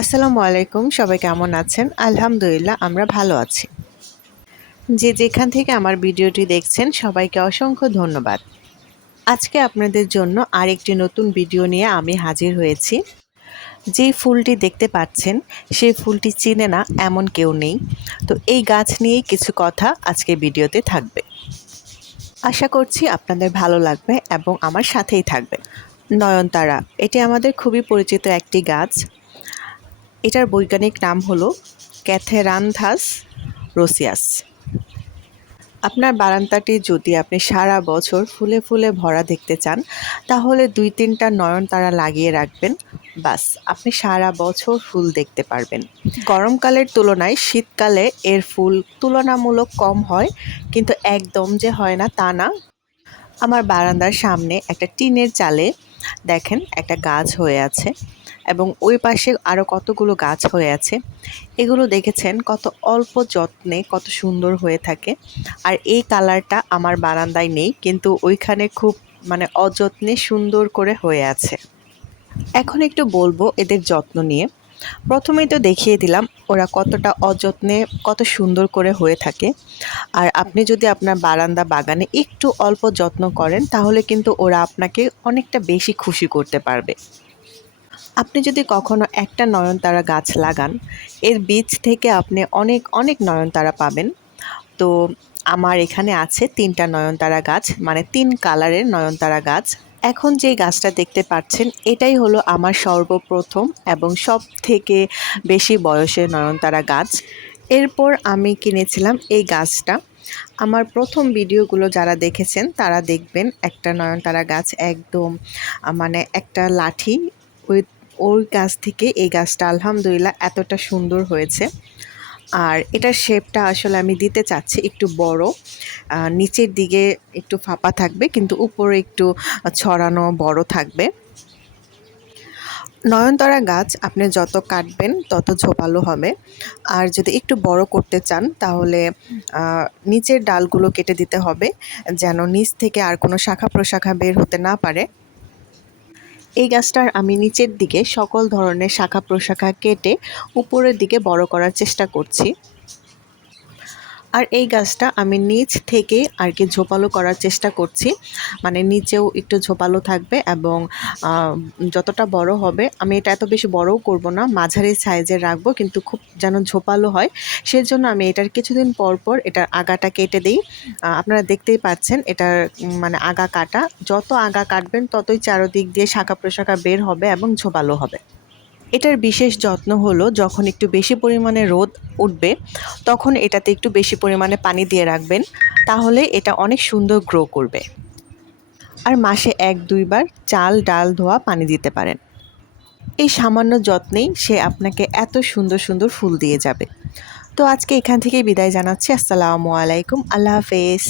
আসসালামু আলাইকুম। সবাই কেমন আছেন? আলহামদুলিল্লাহ আমরা ভালো আছি। যে যেখান থেকে আমার ভিডিওটি দেখছেন সবাইকে অসংখ্য ধন্যবাদ। আজকে আপনাদের জন্য আরেকটি নতুন ভিডিও নিয়ে আমি হাজির হয়েছি। যেই ফুলটি দেখতে পাচ্ছেন সেই ফুলটি চিনে না এমন কেউ নেই। তো এই গাছ নিয়েই কিছু কথা আজকে ভিডিওতে থাকবে। আশা করছি আপনাদের ভালো লাগবে এবং আমার সাথেই থাকবে। নয়নতারা এটি আমাদের খুবই পরিচিত একটি গাছ। এটার বৈজ্ঞানিক নাম হলো ক্যাথেরানথাস রোসিয়াস। আপনার বারান্দাটি যদি আপনি সারা বছর ফুলে ফুলে ভরা দেখতে চান তাহলে ২-৩টা নয়নতারা লাগিয়ে রাখবেন, বাস আপনি সারা বছর ফুল দেখতে পারবেন। গরমকালের তুলনায় শীতকালে এর ফুল তুলনামূলক কম হয়, কিন্তু একদম যে হয় না তা না। আমার বারান্দার সামনে একটা টিনের চালে দেখেন একটা গাছ হয়ে আছে এবং ওই পাশে আরও কতগুলো গাছ হয়ে আছে। এগুলো দেখেছেন কত অল্প যত্নে কত সুন্দর হয়ে থাকে। আর এই কালারটা আমার বারান্দায় নেই, কিন্তু ওইখানে খুব অযত্নে সুন্দর করে হয়ে আছে। এখন একটু বলবো এদের যত্ন নিয়ে। প্রথমেই তো দেখিয়ে দিলাম ওরা কতটা অযত্নে কত সুন্দর করে হয়ে থাকে। আর আপনি যদি আপনার বারান্দা বাগানে একটু অল্প যত্ন করেন তাহলে কিন্তু ওরা আপনাকে অনেকটা বেশি খুশি করতে পারবে। আপনি যদি কখনো একটা নয়নতারা গাছ লাগান, এর বীজ থেকে আপনি অনেক অনেক নয়নতারা পাবেন। তো আমার এখানে আছে ৩টা নয়নতারা গাছ, ৩ কালারের নয়নতারা গাছ। এখন যে গাছটা দেখতে পাচ্ছেন এটাই হলো আমার সর্বপ্রথম এবং সব থেকে বেশি বয়সের নয়নতারা গাছ। এরপর আমি কিনেছিলাম এই গাছটা। আমার প্রথম ভিডিওগুলো যারা দেখেছেন তারা দেখবেন একটা নয়নতারা গাছ একদম একটা লাঠি, ওই গাছ থেকে এই গাছটা আলহামদুলিল্লাহ এতটা সুন্দর হয়েছে। আর এটার শেপটা আসলে আমি দিতে চাচ্ছি একটু বড়, নিচের দিকে একটু ফাঁপা থাকবে কিন্তু উপরে একটু ছড়ানো বড় থাকবে। নয়নতারা গাছ আপনি যত কাটবেন তত ঝোপালো হবে। আর যদি একটু বড় করতে চান তাহলে নিচের ডালগুলো কেটে দিতে হবে, যেন নিচ থেকে আর কোনো শাখা প্রশাখা বের হতে না পারে। এই গাছটার আমি নিচের দিকে সকল ধরনের শাখা প্রশাখা কেটে উপরের দিকে বড় করার চেষ্টা করছি। আর এই গাছটা আমি নিচ থেকে আর কি ঝোপালো করার চেষ্টা করছি, নিচেও একটু ঝোপালো থাকবে এবং যতটা বড় হবে আমি এটা এত বেশি বড়ও করব না, মাঝারি সাইজের রাখবো, কিন্তু খুব যেন ঝোপালো হয় সেজন্য আমি এটার কিছুদিন পর পর এটার আগাটা কেটে দিই। আপনারা দেখতেই পাচ্ছেন এটার আগা কাটা, যত আগা কাটবেন ততই চারদিক দিয়ে শাখা প্রশাখা বের হবে এবং ঝোপালো হবে। এটার বিশেষ যত্ন হলো যখন একটু বেশি পরিমাণে রোদ উঠবে তখন এটাতে একটু বেশি পরিমাণে পানি দিয়ে রাখবেন, তাহলে এটা অনেক সুন্দর গ্রো করবে। আর মাসে ১-২ বার চাল ডাল ধোয়া পানি দিতে পারেন। এই সামান্য যত্নেই সে আপনাকে এত সুন্দর সুন্দর ফুল দিয়ে যাবে। তো আজকে এখান থেকেই বিদায় জানাচ্ছি। আসসালামু আলাইকুম, আল্লাহ হাফেজ।